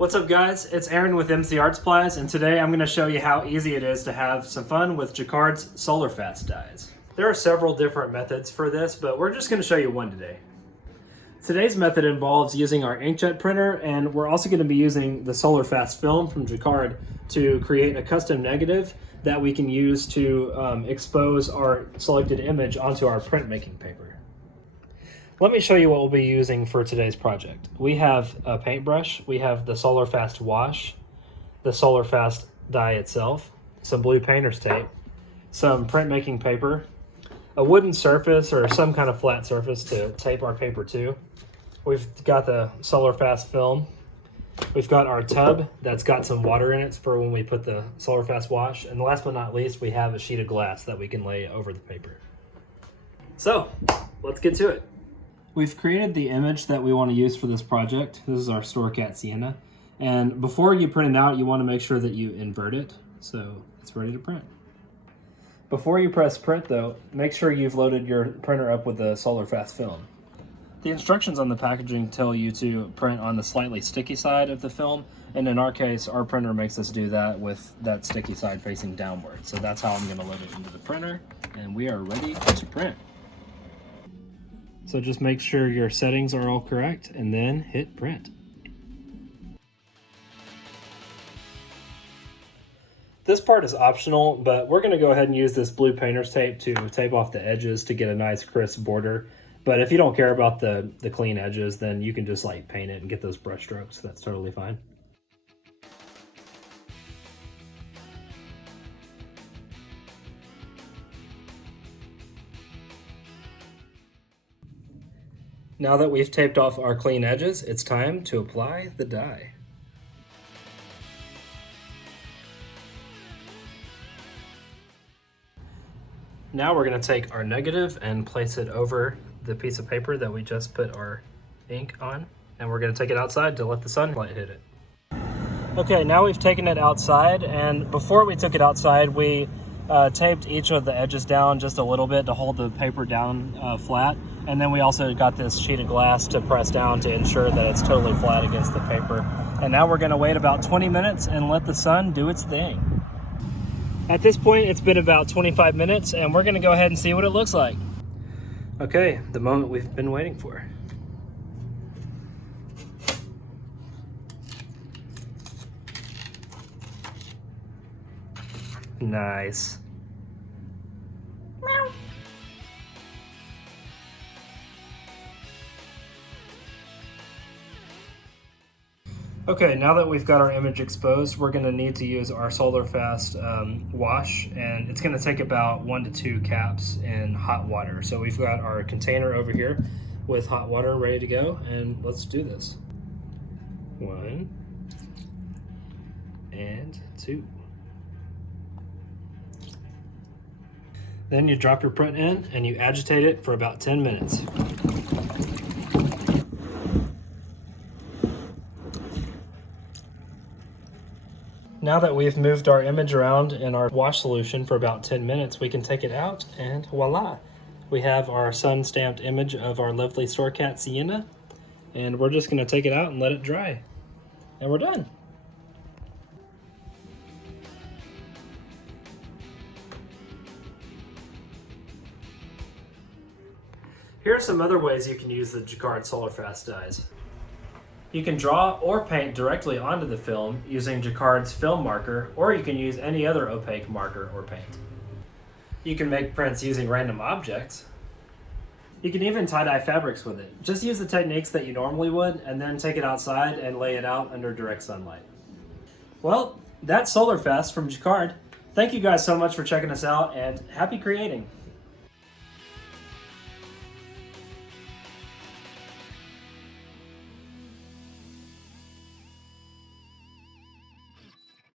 What's up guys, it's Aaron with MC Art Supplies, and today I'm going to show you how easy it is to have some fun with Jacquard's SolarFast dies. There are several different methods for this, but we're just going to show you one today. Today's method involves using our inkjet printer, and we're also going to be using the SolarFast film from Jacquard to create a custom negative that we can use to expose our selected image onto our printmaking paper. Let me show you what we'll be using for today's project. We have a paintbrush, we have the SolarFast wash, the SolarFast die itself, some blue painter's tape, some printmaking paper, a wooden surface or some kind of flat surface to tape our paper to. We've got the SolarFast film. We've got our tub that's got some water in it for when we put the SolarFast wash. And last but not least, we have a sheet of glass that we can lay over the paper. So, let's get to it. We've created the image that we want to use for this project. This is our StoreCat Sienna. And before you print it out, you want to make sure that you invert it so it's ready to print. Before you press print though, make sure you've loaded your printer up with the SolarFast film. The instructions on the packaging tell you to print on the slightly sticky side of the film, and in our case, our printer makes us do that with that sticky side facing downward. So that's how I'm going to load it into the printer, and we are ready to print. So just make sure your settings are all correct and then hit print. This part is optional, but we're going to go ahead and use this blue painter's tape to tape off the edges to get a nice crisp border. But if you don't care about the clean edges, then you can just like paint it and get those brush strokes. That's totally fine. Now that we've taped off our clean edges, it's time to apply the dye. Now we're going to take our negative and place it over the piece of paper that we just put our ink on, and we're going to take it outside to let the sunlight hit it. Okay, now we've taken it outside, and before we took it outside, we taped each of the edges down just a little bit to hold the paper down flat. And then we also got this sheet of glass to press down to ensure that it's totally flat against the paper. And now we're going to wait about 20 minutes and let the sun do its thing. At this point, it's been about 25 minutes, and we're going to go ahead and see what it looks like. Okay, the moment we've been waiting for. Nice. Meow. Okay, now that we've got our image exposed, we're going to need to use our SolarFast wash, and it's going to take about 1 to 2 caps in hot water. So we've got our container over here with hot water ready to go, and let's do this. 1 and 2. Then you drop your print in and you agitate it for about 10 minutes. Now that we've moved our image around in our wash solution for about 10 minutes, we can take it out and voila! We have our sun-stamped image of our lovely StoreCat Sienna, and we're just going to take it out and let it dry. And we're done! Here are some other ways you can use the Jacquard SolarFast dies. You can draw or paint directly onto the film using Jacquard's film marker, or you can use any other opaque marker or paint. You can make prints using random objects. You can even tie-dye fabrics with it. Just use the techniques that you normally would, and then take it outside and lay it out under direct sunlight. Well, that's SolarFast from Jacquard. Thank you guys so much for checking us out, and happy creating!